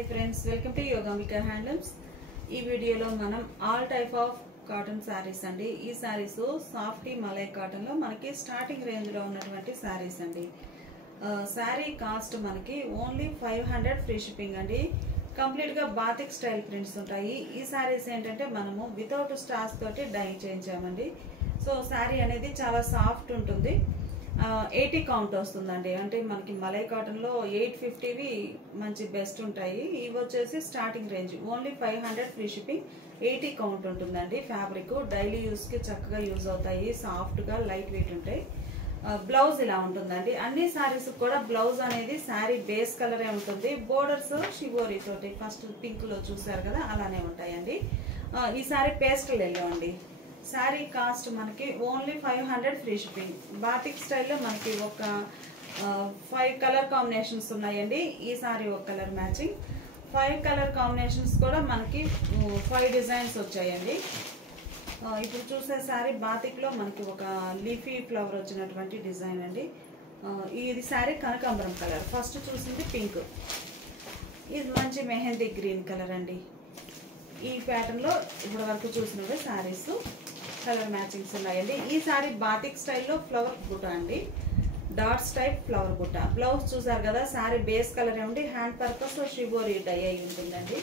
Hi friends, welcome to Yogamika Handlooms. ఈ వీడియోలో మనం all type of cotton saris అండి. ఈ సారీస్ సాఫ్టీ మలై కాటన్ లో మనకి స్టార్టింగ్ రేంజ్ లో ఉన్నటువంటి సారీస్ అండి. సారీ కాస్ట్ మనకి ఓన్లీ 500 ఫ్రీ షిప్పింగ్ అండి. కంప్లీట్ గా బాతిక్ స్టైల్ ప్రింట్స్ ఉంటాయి. ఈ సారీస్ ఏంటంటే మనము వితౌట్ స్టార్స్ తోటి డై చేయించామండి. సో సారీ అనేది చాలా సాఫ్ట్ ఉంటుంది. 80 కౌంట్ వస్తుందండి. అంటే మనకి మలై కాటన్ లో 850వి మంచి బెస్ట్ ఉంటాయి. ఇవి వచ్చేసి starting range only 500 free shipping. 80 count ఉంటుందండి. ఫ్యాబ్రిక్ డైలీ యూస్ కి చక్కగా యూజ్ అవుతాయి. సాఫ్ట్ గా లైట్ వెయిట్ ఉంటాయి. బ్లౌజ్ ఇలా ఉంటుందండి. అన్ని సారీస్ కూడా బ్లౌజ్ అనేది సారీ బేస్ కలరే ఉంటుంది. బోర్డర్స్ షివోరీ తోటి ఫస్ట్ పింక్ లో చూసారు కదా అలానే ఉంటాయండి. ఈ సారీ పేస్టల్ ఎల్లో అండి. సారీ కాస్ట్ మనకి ఓన్లీ 500 ఫ్రీ షిప్పింగ్. బాతిక్ స్టైల్లో మనకి ఒక 5 కలర్ కాంబినేషన్స్ ఉన్నాయండి. ఈ సారీ ఒక కలర్ మ్యాచింగ్. 5 కలర్ కాంబినేషన్స్ కూడా మనకి 5 డిజైన్స్ వచ్చాయండి. ఇప్పుడు చూసే సారీ బాతిక్ లో మనకి ఒక లీఫీ ఫ్లవర్ వచ్చినటువంటి డిజైన్ అండి. ఇది సారీ కనకాంబరం కలర్. ఫస్ట్ చూసింది పింక్. ఇది మంచి మెహందీ గ్రీన్ కలర్ అండి. ఈ ప్యాటర్న్ లో ఇప్పటి వరకు చూసినవి సారీస్ కలర్ మ్యాచింగ్స్ ఉన్నాయండి. ఈ సారీ బాతిక్ స్టైల్లో ఫ్లవర్ బుట్ట అండి. డాట్స్ టైప్ ఫ్లవర్ బుట్ట. బ్లౌజ్ చూసారు కదా సారీ బేస్ కలర్ ఏమండి. హ్యాండ్ పర్పస్ షిబోరీ డై అయి ఉంటుందండి.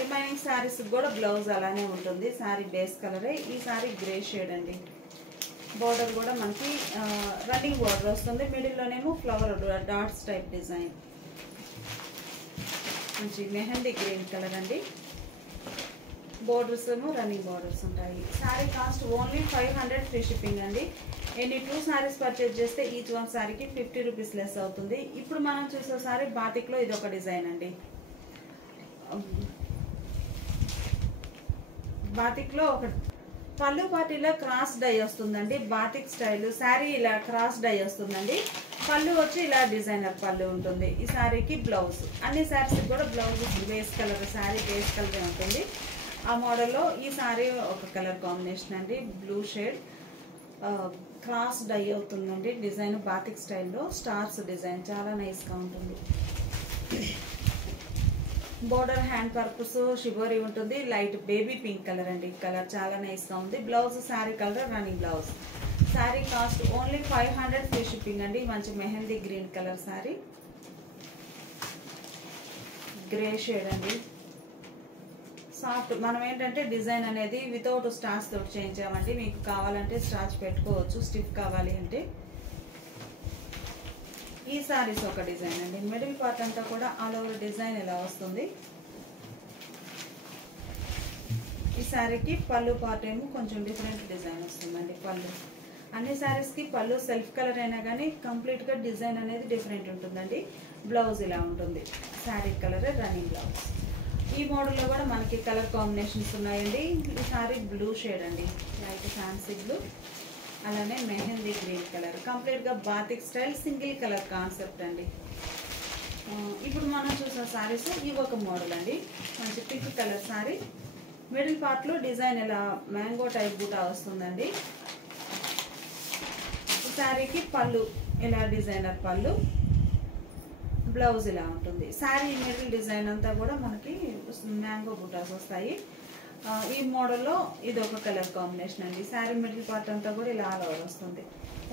రిమైనింగ్ సారీస్ కూడా బ్లౌజ్ అలానే ఉంటుంది. సారీ బేస్ కలరే. ఈ సారీ గ్రే షేడ్ అండి. బోర్డర్ కూడా మనకి రన్నింగ్ బోర్డర్ వస్తుంది. మిడిల్ లోనేమో ఫ్లవర్ డాట్స్ టైప్ డిజైన్. మంచి మెహందీ గ్రీన్ కలర్ అండి. బోర్డర్స్ ఏమో రన్నింగ్ బోర్డర్స్ ఉంటాయి. Sari cost only 500 free shipping అండి. ఎనీ 2 సారీస్ పర్చేజ్ చేస్తే ఈచ్ వన్ సారీకి 50 రూపీస్ లెస్ అవుతుంది. ఇప్పుడు మనం చూసే సారీ బాతిక్ లో ఇది ఒక డిజైన్ అండి. బాతిక్ లో ఒక పళ్ళు పార్టీలో క్రాస్ డై వస్తుందండి. బాతిక్ స్టైల్ సారీ ఇలా క్రాస్ డై వస్తుందండి. పళ్ళు వచ్చి ఇలా డిజైనర్ పళ్ళు ఉంటుంది. ఈ సారీకి బ్లౌజ్. అన్ని సారీస్ కూడా blouse base colour sorry base colour ఉంటుంది. ఆ మోడల్లో ఈ సారీ ఒక కలర్ కాంబినేషన్ అండి. బ్లూ షేడ్ క్రాస్ డై అవుతుందండి. డిజైన్ బాతిక్ స్టైల్లో స్టార్స్ డిజైన్ చాలా నైస్గా ఉంటుంది. బోర్డర్ హ్యాండ్ పర్పస్ షిబోరీ ఉంటుంది. లైట్ బేబీ పింక్ కలర్ అండి. కలర్ చాలా నైస్గా ఉంది. Blouse sorry colour running blouse. Sari cost only 500 free shipping అండి. మంచి mehndi green colour sorry. Grey shade అండి. సాఫ్ట్. మనం ఏంటంటే డిజైన్ అనేది వితౌట్ స్టార్స్ తోటి చేయించామండి. మీకు కావాలంటే స్టార్చ్ పెట్టుకోవచ్చు స్టిఫ్ కావాలి అంటే. ఈ సారీస్ ఒక డిజైన్ అండి. మిడిల్ పార్ట్ అంతా కూడా ఆల్ ఓవర్ డిజైన్ ఇలా వస్తుంది. ఈ సారీకి పళ్ళు పార్ట్ ఏమో కొంచెం డిఫరెంట్ డిజైన్ వస్తుందండి. పళ్ళు అన్ని సారీస్ కి పళ్ళు సెల్ఫ్ కలర్ అయినా కానీ కంప్లీట్ గా డిజైన్ అనేది డిఫరెంట్ ఉంటుందండి. బ్లౌజ్ ఇలా ఉంటుంది. Sorry colour running blouse. ఈ మోడల్లో కూడా మనకి కలర్ కాంబినేషన్స్ ఉన్నాయండి. ఈ సారీ బ్లూ షేడ్ అండి. Light fancy blue. అలానే మెహందీ గ్రీన్ కలర్. కంప్లీట్ గా batik style single colour concept అండి. ఇప్పుడు మనం చూసిన సారీస్ ఇవి ఒక మోడల్ అండి. మంచి pink colour sorry. Middle part లో డిజైన్ ఇలా మ్యాంగో టైప్ బూటా వస్తుందండి. ఈ సారీకి పళ్ళు ఇలా డిజైనర్ పళ్ళు. బ్లౌజ్ ఇలా ఉంటుంది. శారీ మిడిల్ డిజైన్ అంతా కూడా మనకి మ్యాంగో బుటాస్ వస్తాయి. ఈ మోడల్లో ఇది ఒక కలర్ కాంబినేషన్ అండి. శారీ మిడిల్ పార్ట్ అంతా కూడా ఇలా ఆల్ ఓవర్ వస్తుంది.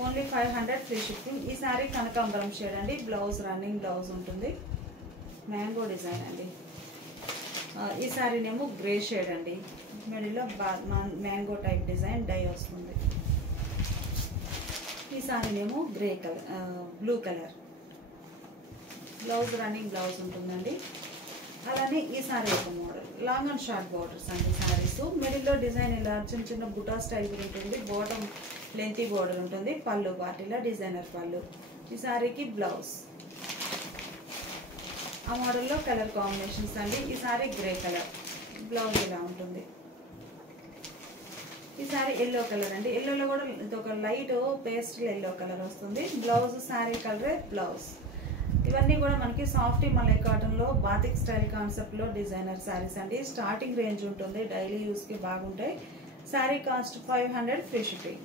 Only 500 free shipping. ఈ శారీ కనకాంబరం షేడ్ అండి. బ్లౌజ్ రన్నింగ్ బ్లౌజ్ ఉంటుంది. మ్యాంగో డిజైన్ అండి. ఈ శారీనేమో గ్రే షేడ్ అండి. మిడిల్లో మ్యాంగో టైప్ డిజైన్ డై వస్తుంది. ఈ శారీనేమో grey colour blue colour. Blouse running blouse ఉంటుందండి. అలానే ఈ సారీ ఒక model long and short borders అండి. సారీస్ మిడిల్లో డిజైన్ ఇలా చిన్న చిన్న బుటా స్టైల్ ఉంటుంది. బాటమ్ లెంతీ బోర్డర్ ఉంటుంది. పళ్ళు పార్టీలా డిజైనర్ పళ్ళు. ఈ సారీకి బ్లౌజ్. ఆ మోడల్లో కలర్ కాంబినేషన్స్ అండి. ఈ సారీ గ్రే కలర్. బ్లౌజ్ ఇలా ఉంటుంది. ఈ సారీ ఎల్లో కలర్ అండి. ఎల్లోలో కూడా ఇది ఒక లైట్ పేస్టల్ ఎల్లో కలర్ వస్తుంది. బ్లౌజ్ సారీ కలరే బ్లౌజ్. ఇవన్నీ కూడా మనకి సాఫ్టీ మలై కాటన్ లో బాతిక్ స్టైల్ కాన్సెప్ట్ లో డిజైనర్ సారీస్ అండి. స్టార్టింగ్ రేంజ్ ఉంటుంది. డైలీ యూస్ కి బాగుంటాయి. Sorry cost 500 free shipping.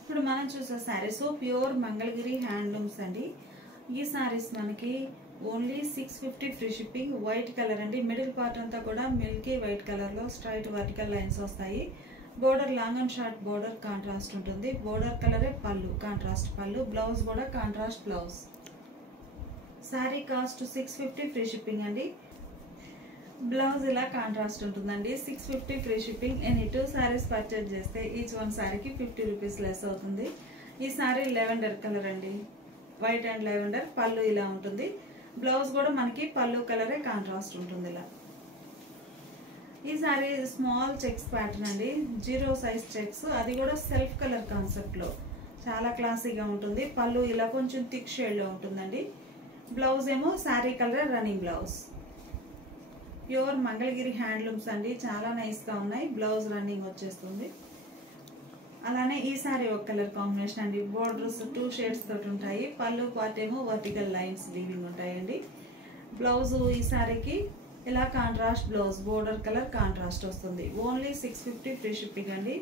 ఇప్పుడు మనం చూసే సారీస్ ప్యూర్ మంగళగిరి హ్యాండ్లూమ్స్ అండి. ఈ సారీస్ మనకి only 650 free shipping. White colour అండి, మిడిల్ పార్ట్ అంతా కూడా మిల్కీ వైట్ కలర్ లో స్ట్రైట్ వర్టికల్ లైన్స్ వస్తాయి. Border long and short border contrast ఉంటుంది. బోర్డర్ కలరే పళ్ళు, కాంట్రాస్ట్ పళ్ళు. బ్లౌజ్ కూడా contrast blouse. Sari cost 650 free shipping అండి. బ్లౌజ్ ఇలా కాంట్రాస్ట్ ఉంటుందండి. 650 free shipping. Any 2 saris purchase చేస్తే ఈచ్ వన్ శారీకి 50 రూపీస్ లెస్ అవుతుంది. ఈ శారీ లెవెండర్ కలర్ అండి, వైట్ అండ్ లెవెండర్. పళ్ళు ఇలా ఉంటుంది. బ్లౌజ్ కూడా మనకి పళ్ళు కలరే కాంట్రాస్ట్ ఉంటుంది ఇలా. ఈ సారీ స్మాల్ చెక్స్ ప్యాటర్న్ అండి, 0 సైజ్ చెక్స్, అది కూడా సెల్ఫ్ కలర్ కాన్సెప్ట్ లో చాలా క్లాసీగా ఉంటుంది. పళ్ళు ఇలా కొంచెం థిక్ షేడ్ లో ఉంటుందండి. బ్లౌజ్ ఏమో sari colour running blouse. Pure Mangalagiri handlooms అండి, చాలా నైస్ గా ఉన్నాయి. బ్లౌజ్ రన్నింగ్ వచ్చేస్తుంది. అలానే ఈ సారీ ఒక కలర్ కాంబినేషన్ అండి. బోర్డర్స్ 2 షేడ్స్ తోటి ఉంటాయి. పళ్ళు పార్ట్ ఏమో వర్టికల్ లైన్స్ వీవింగ్ ఉంటాయండి. బ్లౌజ్ ఈ సారీకి ఇలా contrast blouse, border colour contrast వస్తుంది. ఓన్లీ 650 ఫ్రీ షిప్పింగ్ అండి.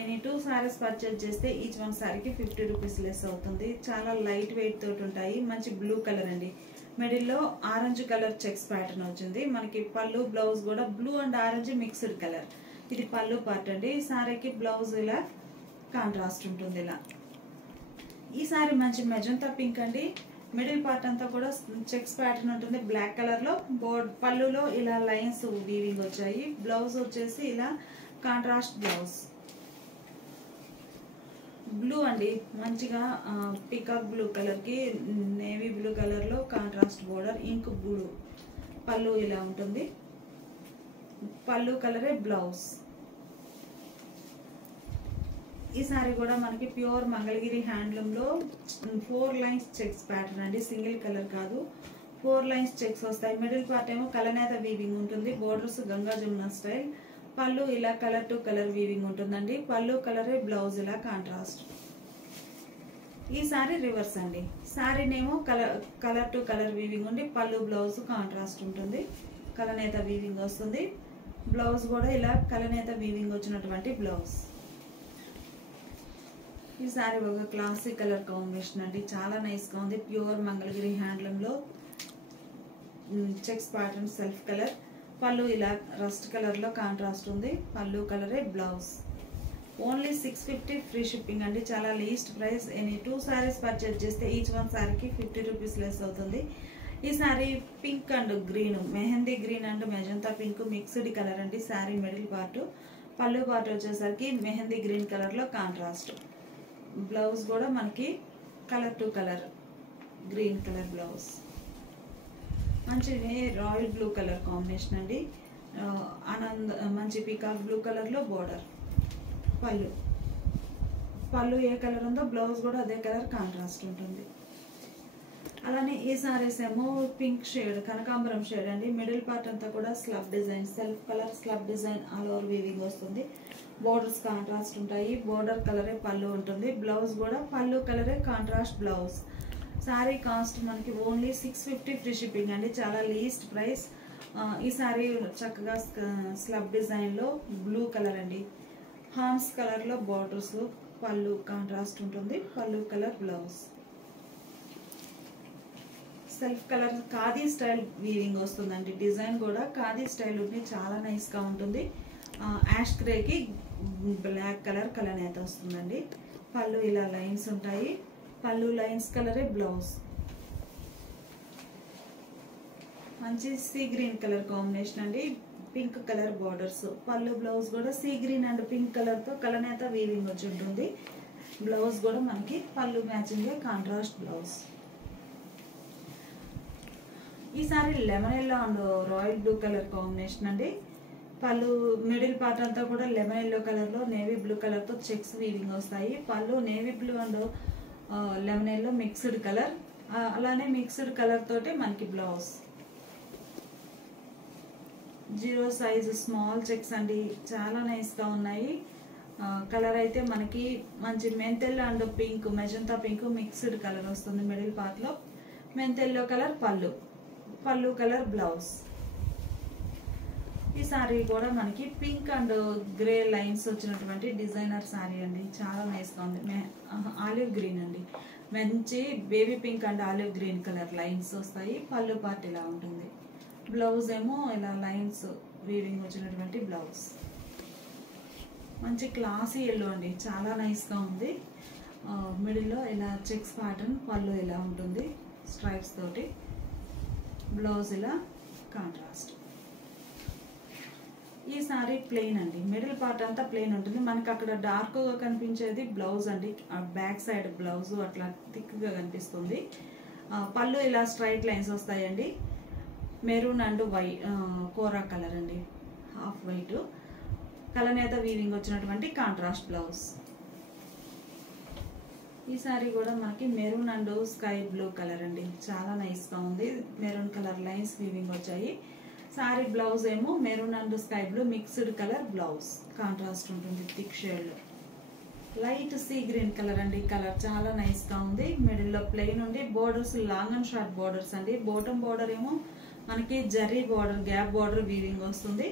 ఎనీ 2 సారీస్ పర్చేజ్ చేస్తే ఈచ్ వన్ సారీకి 50 రూపీస్ లెస్ అవుతుంది. చాలా లైట్ వెయిట్ తోటి ఉంటాయి. మంచి బ్లూ కలర్ అండి, మిడిల్లో ఆరెంజ్ కలర్ చెక్స్ ప్యాటర్న్ వచ్చింది. మనకి పళ్ళు బ్లౌజ్ కూడా blue and orange mixed colour. ఇది పళ్ళు పార్ట్ అండి. ఈ సారీకి బ్లౌజ్ ఇలా కాంట్రాస్ట్ ఉంటుంది ఇలా. ఈ సారీ మంచి మెజంతా పింక్ అండి. మిడిల్ పార్ట్ అంతా కూడా చెక్స్ ప్యాటర్న్ ఉంటుంది బ్లాక్ కలర్ లో. పళ్ళులో ఇలా లైన్స్ వీవింగ్ వచ్చాయి. బ్లౌజ్ వచ్చేసి ఇలా కాంట్రాస్ట్ బ్లౌజ్. బ్లూ అండి, మంచిగా పికాక్ బ్లూ కలర్ కి నేవీ బ్లూ కలర్ లో కాంట్రాస్ట్ బోర్డర్, ఇంక్ బ్లూ. పళ్ళు ఇలా ఉంటుంది. పళ్ళు కలరే బ్లౌజ్. ఈ సారీ కూడా మనకి ప్యూర్ మంగళగిరి హ్యాండ్లూమ్ లో 4 లైన్స్ చెక్స్ ప్యాటర్న్ అండి, సింగిల్ కలర్ కాదు. 4 లైన్స్ చెక్స్ వస్తాయి. మిడిల్ పార్ట్ ఏమో కలనేత వీవింగ్ ఉంటుంది. Borders Ganga Jamuna style. పళ్ళు ఇలా కలర్ టు కలర్ వీవింగ్ ఉంటుందండి. పళ్ళు కలరే బ్లౌజ్ ఇలా కాంట్రాస్ట్. ఈ సారీ రివర్స్ అండి. సారీనేమో కలర్ టు కలర్ వీవింగ్ ఉండి పళ్ళు బ్లౌజ్ కాంట్రాస్ట్ ఉంటుంది. కలనేత వీవింగ్ వస్తుంది. బ్లౌజ్ కూడా ఇలా కలనేత వీవింగ్ వచ్చినటువంటి బ్లౌజ్. ఈ సారీ ఒక క్లాసిక్ కలర్ కాంబినేషన్ అండి, చాలా నైస్ గా ఉంది. ప్యూర్ మంగళగిరి హ్యాండ్లూమ్ లో చెక్స్ ప్యాటర్న్ సెల్ఫ్ కలర్. పళ్ళు ఇలా రస్ట్ కలర్ లో కాంట్రాస్ట్ ఉంది. పళ్ళు కలరే బ్లౌజ్. ఓన్లీ 650 ఫ్రీ షిప్పింగ్ అండి, చాలా least price. Any 2 saris purchase చేస్తే ఈచ్ వన్ సారీకి 50 రూపీస్ లెస్ అవుతుంది. ఈ sari pink and green, mehndi green and magenta pink mixed colour అండి. Sari middle part. పళ్ళు పార్ట్ వచ్చేసరికి మెహందీ గ్రీన్ కలర్ లో కాంట్రాస్ట్. బ్లౌజ్ కూడా మనకి colour to colour green colour blouse. మంచి రాయల్ బ్లూ కలర్ కాంబినేషన్ అండి. ఆనంద్ మంచి పీకాక్ బ్లూ కలర్ లో బోర్డర్. పళ్ళు ఏ కలర్ ఉందో బ్లౌజ్ కూడా అదే కలర్ కాంట్రాస్ట్ ఉంటుంది. అలానే ఈ సారీస్ ఏమో పింక్ షేడ్, కనకాంబరం షేడ్ అండి. మిడిల్ పార్ట్ అంతా కూడా slub design, self colour slub design all over weaving వస్తుంది. బోర్డర్స్ కాంట్రాస్ట్ ఉంటాయి. బోర్డర్ కలరే పళ్ళు ఉంటుంది. బ్లౌజ్ కూడా పళ్ళు కలరే కాంట్రాస్ట్ బ్లౌజ్. సారీ కాస్ట్ మనకి ఓన్లీ 650 ఫ్రీ షిప్పింగ్ అండి, చాలా లీస్ట్ ప్రైస్. ఈ సారీ చక్కగా స్లబ్ డిజైన్ లో బ్లూ కలర్ అండి. హార్మ్స్ కలర్ లో బోర్డర్స్, పళ్ళు కాంట్రాస్ట్ ఉంటుంది. పళ్ళు colour blouse. Self colour khadi style weaving వస్తుందండి. డిజైన్ కూడా ఖాదీ స్టైల్ ఉంది, చాలా నైస్ గా ఉంటుంది. యాష్ గ్రేకి బ్లాక్ కలర్ కలనేత వస్తుందండి. పళ్ళు ఇలా లైన్స్ ఉంటాయి. పళ్ళు లైన్స్ కలరే బ్లౌజ్. మంచి సీ గ్రీన్ కలర్ కాంబినేషన్ అండి, పింక్ కలర్ బార్డర్స్. పళ్ళు బ్లౌజ్ కూడా sea green and pink colour తో కలనేత వీవింగ్ వచ్చి ఉంటుంది. బ్లౌజ్ కూడా మనకి పళ్ళు మ్యాచింగ్ కాంట్రాస్ట్ బ్లౌజ్. ఈ sorry lemon yellow and royal blue colour combination అండి. పళ్ళు మిడిల్ పార్ట్ అంతా కూడా లెమన్ ఎల్లో కలర్ లో నేవీ బ్లూ కలర్ తో చెక్స్ వీవింగ్ వస్తాయి. పళ్ళు navy blue and lemon yellow mixed colour. అలానే మిక్స్డ్ కలర్ తోటి మనకి బ్లౌజ్. 0 సైజ్ స్మాల్ చెక్స్ అండి, చాలా నైస్ గా ఉన్నాయి. కలర్ అయితే మనకి మంచి మెంతెల్లో and pink, magenta pink mixed colour వస్తుంది. మిడిల్ పార్ట్ లో మెంతెల్లో కలర్ పళ్ళు, పళ్ళు కలర్ బ్లౌజ్. ఈ సారీ కూడా మనకి పింక్ అండ్ గ్రే లైన్స్ వచ్చినటువంటి డిజైనర్ సారీ అండి. చాలా నైస్గా ఉంది. ఆలివ్ గ్రీన్ అండి, మంచి baby pink and olive green colour lines వస్తాయి. పళ్ళు పార్ట్ ఇలా ఉంటుంది. బ్లౌజ్ ఏమో ఇలా లైన్స్ వీవింగ్ వచ్చినటువంటి బ్లౌజ్. మంచి క్లాసీ ఎల్లో అండి, చాలా నైస్గా ఉంది. మిడిల్లో ఇలా చెక్స్ ప్యాటర్న్, పళ్ళు ఇలా ఉంటుంది స్ట్రైప్స్ తోటి. బ్లౌజ్ ఇలా కాంట్రాస్ట్. ఈ సారీ ప్లెయిన్ అండి, మిడిల్ పార్ట్ అంతా ప్లెయిన్ ఉంటుంది. మనకి అక్కడ డార్క్గా కనిపించేది బ్లౌజ్ అండి, బ్యాక్ సైడ్ బ్లౌజ్ అట్లా థిక్గా కనిపిస్తుంది. పళ్ళు ఇలా స్ట్రైట్ లైన్స్ వస్తాయండి. Maroon and white kora colour అండి, హాఫ్ వైట్ కలనేత వీవింగ్ వచ్చినటువంటి కాంట్రాస్ట్ బ్లౌజ్. ఈ సారీ కూడా మనకి maroon and sky blue colour అండి, చాలా నైస్గా ఉంది. మెరూన్ కలర్ లైన్స్ వీవింగ్ వచ్చాయి. సారీ బ్లౌజ్ ఏమో maroon and sky blue mixed colour blouse, contrast ఉంటుంది thick shade. Light sea green colour అండి, కలర్ చాలా నైస్గా ఉంది. మిడిల్లో ప్లెయిన్ ఉండి borders long and short borders అండి. బాటమ్ బోర్డర్ ఏమో మనకి zari border, gap border weaving వస్తుంది.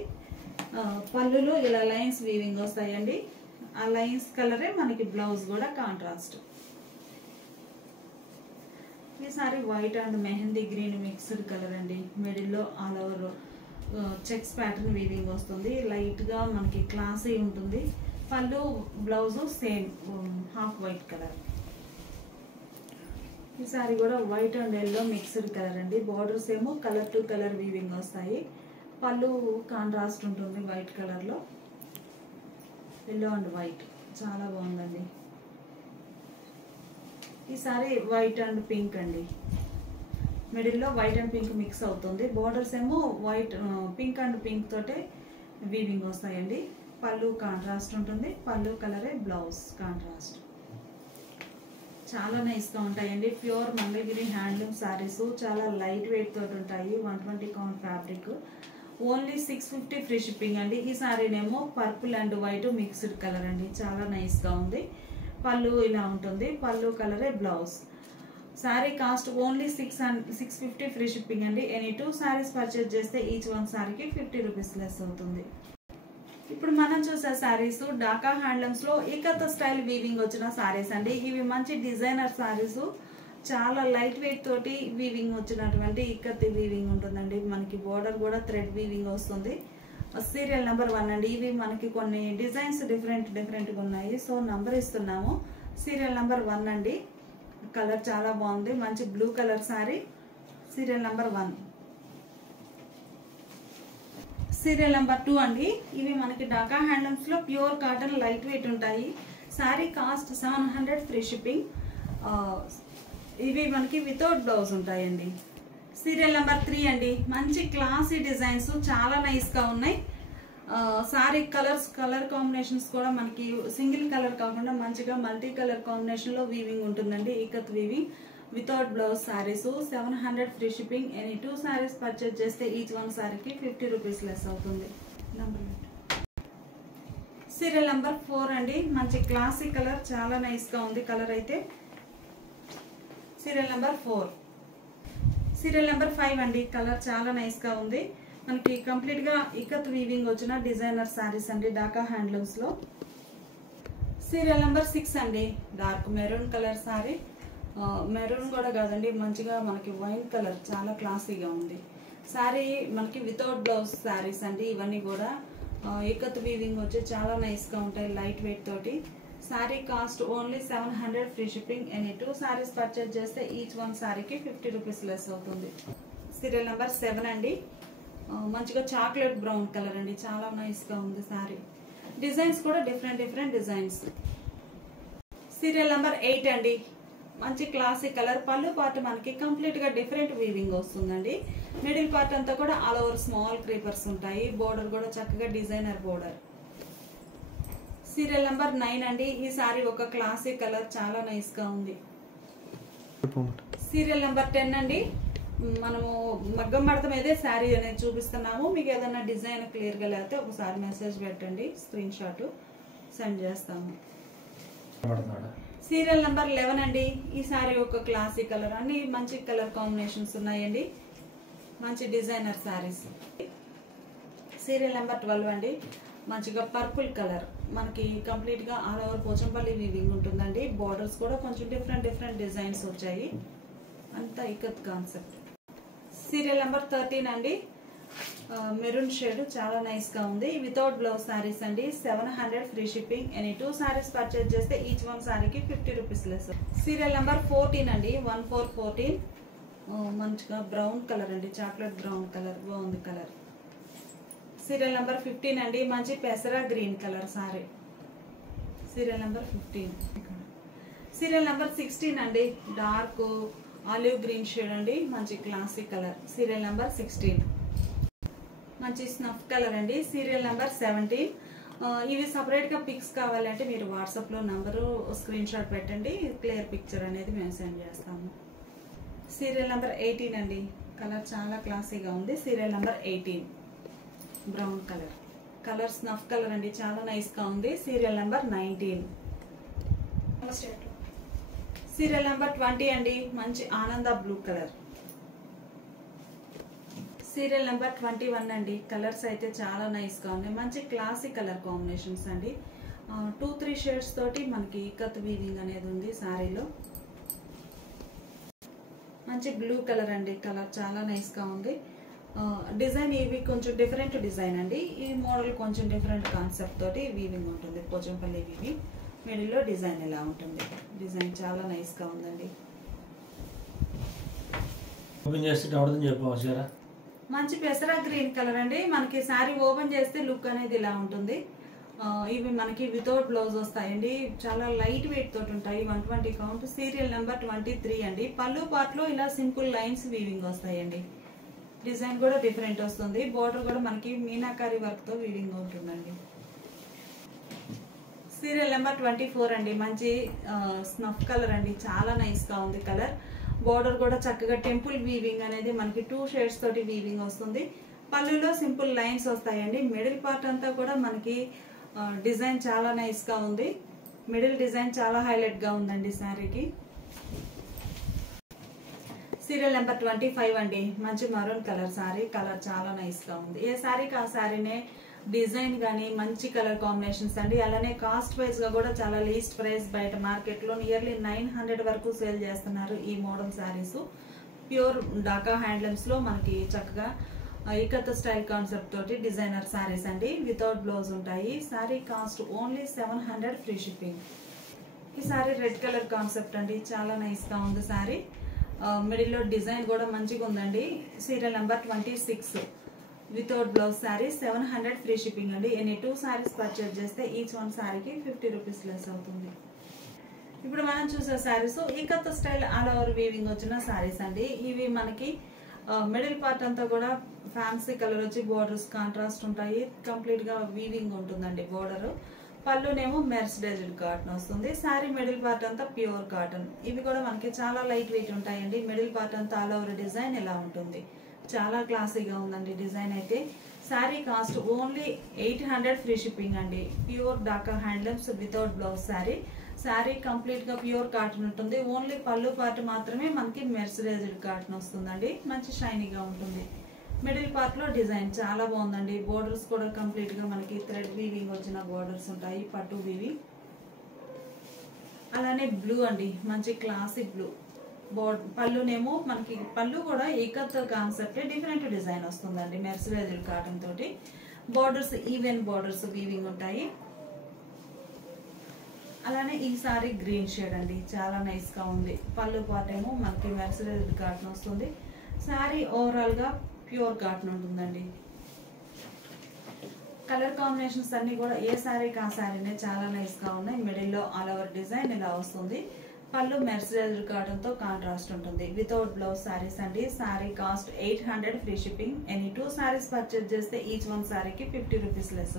పళ్ళులో ఇలా లైన్స్ వీవింగ్ వస్తాయండి. ఆ లైన్స్ కలరే మనకి బ్లౌజ్ కూడా కాంట్రాస్ట్. ఈ sorry white and mehndi green mixed colour అండి. మిడిల్లో all over checks pattern weaving వస్తుంది. లైట్గా మనకి క్లాసీ ఉంటుంది. పళ్ళు blouse same half white colour. ఈ సారీ కూడా white and yellow mixed colour అండి. బార్డర్స్ ఏమో కలర్ టు కలర్ వీవింగ్ వస్తాయి. పళ్ళు కాంట్రాస్ట్ ఉంటుంది వైట్ కలర్లో. ఎల్లో అండ్ వైట్ చాలా బాగుందండి. ఈ సారీ వైట్ అండ్ పింక్ అండి, మిడిల్లో వైట్ అండ్ పింక్ మిక్స్ అవుతుంది. బోర్డర్స్ ఏమో వైట్ పింక్ అండ్ పింక్ తోటే వీవింగ్ వస్తాయండి. పళ్ళు కాంట్రాస్ట్ ఉంటుంది. పళ్ళు కలరే బ్లౌజ్ కాంట్రాస్ట్. చాలా నైస్గా ఉంటాయండి. ప్యూర్ మంగళగిరి హ్యాండ్లూమ్ శారీస్, చాలా లైట్ వెయిట్ తోటి ఉంటాయి. 120 count fabric, only 650 free shipping అండి. ఈ సారీనేమో purple and white mixed colour అండి, చాలా నైస్గా ఉంది. పళ్ళు ఇలా ఉంటుంది. పళ్ళు కలరే blouse. Sari cost only 650 free shipping అండి. ఎనీ 2 సారీస్ పర్చేజ్ చేస్తే ఈచ్ వన్ సారీకి 50 రూపీస్ లెస్ అవుతుంది. ఇప్పుడు మనం చూసే సారీస్ ఢాకా హ్యాండ్లూమ్స్ లో ఇకత్ స్టైల్ వీవింగ్ వచ్చిన సారీస్ అండి. ఇవి మంచి డిజైనర్ సారీస్, చాలా లైట్ వెయిట్ తోటి వీవింగ్ వచ్చినటువంటి ఇకత్ వీవింగ్ ఉంటుందండి. మనకి బోర్డర్ కూడా థ్రెడ్ వీవింగ్ వస్తుంది. సీరియల్ నెంబర్ 1 అండి. ఇవి మనకి కొన్ని డిజైన్స్ డిఫరెంట్గా ఉన్నాయి, సో నంబర్ ఇస్తున్నాము. సీరియల్ నెంబర్ 1 అండి. కలర్ చాలా బాగుంది, మంచి blue colour sari. Serial number 1. Serial number 2 అండి. ఇవి మనకి ఢాకా హ్యాండ్లూమ్స్ లో ప్యూర్ కాటన్ లైట్ వెయిట్ ఉంటాయి. Sari cost 700 free shipping. ఇవి మనకి వితౌట్ బ్లౌజ్ ఉంటాయండి. సీరియల్ నెంబర్ 3 అండి. మంచి క్లాసీ డిజైన్స్, చాలా నైస్ గా ఉన్నాయి. సారీ కలర్ కాంబినేషన్స్ కూడా మనకి సింగిల్ కలర్ కాకుండా మంచిగా మల్టీ కలర్ కాంబినేషన్ లో వీవింగ్ ఉంటుందండి. Ikat weaving without blouse saris. 700 free shipping. Any 2 saris purchase చేస్తే ఈచ్ వన్ సారీకి 50 రూపీస్ లెస్ అవుతుంది. సీరియల్ నెంబర్ 4 అండి. మంచి క్లాసీ కలర్, చాలా నైస్ గా ఉంది కలర్ అయితే. Serial number 4. సీరియల్ నెంబర్ 5 అండి. కలర్ చాలా నైస్ గా ఉంది. మనకి కంప్లీట్ గా ఇకత్ వీవింగ్ వచ్చిన డిజైనర్ సారీస్ అండి ఢాకా హ్యాండ్లూమ్స్ లో. సీరియల్ నెంబర్ 6 అండి. Dark maroon colour sorry. Maroon కూడా కాదండి, మంచిగా మనకి వైన్ కలర్, చాలా క్లాసీగా ఉంది. సారీ మనకి వితౌట్ బ్లౌజ్ సారీస్ అండి. ఇవన్నీ కూడా ఇకత్ వీవింగ్ వచ్చి చాలా నైస్ గా ఉంటాయి, లైట్ వెయిట్ తోటి. Sorry cost only 700 free shipping. Any 2 saris purchase చేస్తే ఈచ్ వన్ సారీకి 50 రూపీస్ లెస్ అవుతుంది. సీరియల్ నెంబర్ 7 అండి. మంచిగా చాక్లెట్ బ్రౌన్ కలర్ అండి, చాలా నైస్ గా ఉంది సారీ. డిజైన్స్ కూడా డిఫరెంట్ డిజైన్స్. సీరియల్ నెంబర్ 8 అండి. మంచి క్లాసిక్ కలర్. పళ్ళు పార్ట్ మనకి కంప్లీట్ గా డిఫరెంట్ వీవింగ్ వస్తుందండి. మిడిల్ పార్ట్ అంతా కూడా ఆల్ ఓవర్ స్మాల్ క్రీపర్స్ ఉంటాయి. బోర్డర్ కూడా చక్కగా డిజైనర్ బోర్డర్. సీరియల్ నెంబర్ 9 అండి. ఈ సారీ ఒక క్లాసిక్ కలర్, చాలా నైస్ గా ఉంది. సీరియల్ నెంబర్ 10 అండి. మనము మగ్గం మడత మీదే శారీ అనేది చూపిస్తున్నాము. మీకు ఏదైనా డిజైన్ క్లియర్ గా లేకపోతే ఒకసారి మెసేజ్ పెట్టండి, స్క్రీన్ షాట్ సెండ్ చేస్తాము. సీరియల్ నెంబర్ 11 అండి. ఈ సారీ ఒక క్లాసిక్ కలర్, అన్ని మంచి కలర్ కాంబినేషన్స్ ఉన్నాయండి. మంచి డిజైనర్ సారీస్. సీరియల్ నెంబర్ 12 అండి. మంచిగా పర్పుల్ కలర్, మనకి కంప్లీట్ గా ఆల్ ఓవర్ పోచంపల్లి వీవింగ్ ఉంటుందండి. బోర్డర్స్ కూడా కొంచెం డిఫరెంట్ డిజైన్స్ వచ్చాయి, అంతా ఇకత్ కాన్సెప్ట్. సీరియల్ నెంబర్ 13 అండి. మెరూన్ షేడ్ చాలా నైస్ గా ఉంది. వితౌట్ బ్లౌజ్ సారీస్ అండి. 700 free shipping. Any 2 saris purchase చేస్తే ఈచ్ వన్ సారీకి 50 రూపీస్ లెస్. సీరియల్ నెంబర్ 14 అండి. 1414 మంచిగా బ్రౌన్ కలర్ అండి, చాక్లెట్ బ్రౌన్ కలర్, బాగుంది కలర్. సీరియల్ నెంబర్ 15 అండి. మంచి పెసరా green colour sari. Serial number 15. Serial number 16 అండి. డార్క్ ఆలివ్ గ్రీన్ షేడ్ అండి, మంచి క్లాసిక్ కలర్. సీరియల్ నెంబర్ 16 మంచి స్నఫ్ కలర్ అండి. Serial number 17. ఇవి సపరేట్ గా పిక్స్ కావాలంటే మీరు వాట్సాప్ లో నంబరు స్క్రీన్ షాట్ పెట్టండి, క్లియర్ పిక్చర్ అనేది మేము సెండ్ చేస్తాము. సీరియల్ నెంబర్ 18 అండి. కలర్ చాలా క్లాసీగా ఉంది. Serial number 18 brown colour. Colour snuff colour అండి, చాలా నైస్ గా ఉంది. Serial number 19. సీరియల్ నెంబర్ 20 అండి. మంచి ఆనంద బ్లూ కలర్. సీరియల్ నెంబర్ 21 అండి. కలర్స్ అయితే చాలా నైస్ గా ఉన్నాయి, మంచి క్లాసిక్ కలర్ కాంబినేషన్స్ అండి. 2-3 షేడ్స్ తోటి మనకి ఇక్కత్ వీవింగ్ అనేది ఉంది సారీలో. మంచి బ్లూ కలర్ అండి. కలర్ చాలా నైస్ గా ఉంది. డిజైన్ ఇవి కొంచెం డిఫరెంట్ డిజైన్ అండి. ఈ మోడల్ కొంచెం డిఫరెంట్ కాన్సెప్ట్ తోటి వీవింగ్ ఉంటుంది. పోచంపల్లి వీవింగ్. మిడిల్లో డిజైన్ ఎలా ఉంటుంది. డిజైన్ చాలా నైస్ గా ఉందండి. మంచి పెసరా గ్రీన్ కలర్ అండి. మనకి శారీ ఓపెన్ చేస్తే లుక్ అనేది ఇలా ఉంటుంది. ఇవి మనకి వితౌట్ బ్లౌజ్ వస్తాయండి. చాలా లైట్ వెయిట్ తోటి ఉంటాయి. 120 కౌంట్. సీరియల్ నెంబర్ 23 అండి. పళ్ళు పార్ట్ లో ఇలా సింపుల్ లైన్స్ వీవింగ్ వస్తాయండి. డిజైన్ కూడా డిఫరెంట్ వస్తుంది. బోర్డర్ కూడా మనకి మీనాకారి వర్క్ తో వీవింగ్ ఉంటుందండి. సీరియల్ నెంబర్ 24 అండి. మంచి స్నఫ్ కలర్ అండి, చాలా నైస్ గా ఉంది కలర్. బోర్డర్ కూడా చక్కగా టెంపుల్ వీవింగ్ అనేది మనకి 2 షేడ్స్ తోటి వీవింగ్ వస్తుంది. పళ్ళులో సింపుల్ లైన్స్ వస్తాయండి. మిడిల్ పార్ట్ అంతా కూడా మనకి డిజైన్ చాలా నైస్ గా ఉంది. మిడిల్ డిజైన్ చాలా హైలైట్ గా ఉందండి శారీకి. సీరియల్ నెంబర్ 25 అండి. మంచి మరూన్ కలర్ సారీ. కలర్ చాలా నైస్ గా ఉంది. ఏ శారీకి ఆ శారీనే డిజైన్ గానీ మంచి కలర్ కాంబినేషన్స్ అండి. అలానే కాస్ట్ వైజ్ గా కూడా చాలా లీస్ట్ ప్రైస్. బయట మార్కెట్ లో నియర్లీ 900 వరకు సేల్ చేస్తున్నారు ఈ model saris. Pure Dhaka handlooms లో మనకి చక్కగా ఇకత్ స్టైల్ కాన్సెప్ట్ తోటి డిజైనర్ శారీస్ అండి. వితౌట్ బ్లౌజ్ ఉంటాయి. Sari cost only 700 free shipping. ఈ శారీ రెడ్ కలర్ కాన్సెప్ట్ అండి, చాలా నైస్ గా ఉంది శారీ. మిడిల్ లో డిజైన్ కూడా మంచిగా ఉందండి. Serial number 26 without blouse sari. 700 free shipping అండి. ఎనీ 2 సారీస్ పర్చేజ్ చేస్తే ఈచ్ వన్ శారీకి 50 రూపీస్ లెస్ అవుతుంది. ఇప్పుడు మనం చూసే saris ikat style all over weaving వచ్చిన శారీస్ అండి. ఇవి మనకి మిడిల్ పార్ట్ అంతా కూడా ఫ్యాన్సీ కలర్ వచ్చి బోర్డర్స్ కాంట్రాస్ట్ ఉంటాయి. కంప్లీట్ గా వీవింగ్ ఉంటుందండి బోర్డర్. పళ్ళునేమో మెర్సిడైజ్డ్ కాటన్ వస్తుంది. శారీ మిడిల్ పార్ట్ అంతా ప్యూర్ కాటన్. ఇవి కూడా మనకి చాలా లైట్ వెయిట్ ఉంటాయండి. మిడిల్ పార్ట్ అంతా ఆల్ ఓవర్ డిజైన్ ఇలా ఉంటుంది. చాలా క్లాసీగా ఉందండి డిజైన్ అయితే. Sari cost only 800 free shipping అండి. Pure Dhaka handlooms without blouse sari. Sari complete గా ప్యూర్ కాటన్ ఉంటుంది. ఓన్లీ పళ్ళు పార్ట్ మాత్రమే మనకి మెర్సిడైజ్డ్ కాటన్ వస్తుందండి. మంచి షైనీగా ఉంటుంది. మిడిల్ పార్ట్ లో డిజైన్ చాలా బాగుందండి. బోర్డర్స్ కూడా కంప్లీట్ గా మనకి థ్రెడ్ వీవింగ్ వచ్చిన బోర్డర్స్ ఉంటాయి. పట్టు వీవింగ్. అలానే బ్లూ అండి, మంచి క్లాసిక్ బ్లూ. పళ్ళునేమో మనకి పళ్ళు కూడా ఇకత్ కాన్సెప్ట్ డిఫరెంట్ డిజైన్ వస్తుందండి. మెర్సిడైజ్డ్ కాటన్ తోటి బోర్డర్స్ ఈవెన్ బోర్డర్స్ వీవింగ్ ఉంటాయి. అలానే ఈ సారీ గ్రీన్ షేడ్ అండి, చాలా నైస్ గా ఉంది. పళ్ళు పార్ట్ ఏమో మనకి మెర్సిడైజ్డ్ కాటన్ వస్తుంది. సారీ ఓవరాల్ గా ప్యూర్ కాటన్ ఉంటుందండి. కలర్ కాంబినేషన్స్ అన్ని కూడా ఏ సారీకి ఆ సారీనే చాలా నైస్ గా ఉన్నాయి. మిడిల్ లో ఆల్ ఓవర్ డిజైన్ ఇలా వస్తుంది. పళ్ళు మెర్సిడైజ్డ్ కాటన్ తో కాంట్రాస్ట్ ఉంటుంది. వితౌట్ బ్లౌజ్ సారీస్ అండి. Sorry cost 800 free shipping. Any 2 saris purchase చేస్తే ఈచ్ వన్ సారీకి 50 రూపీస్ లెస్.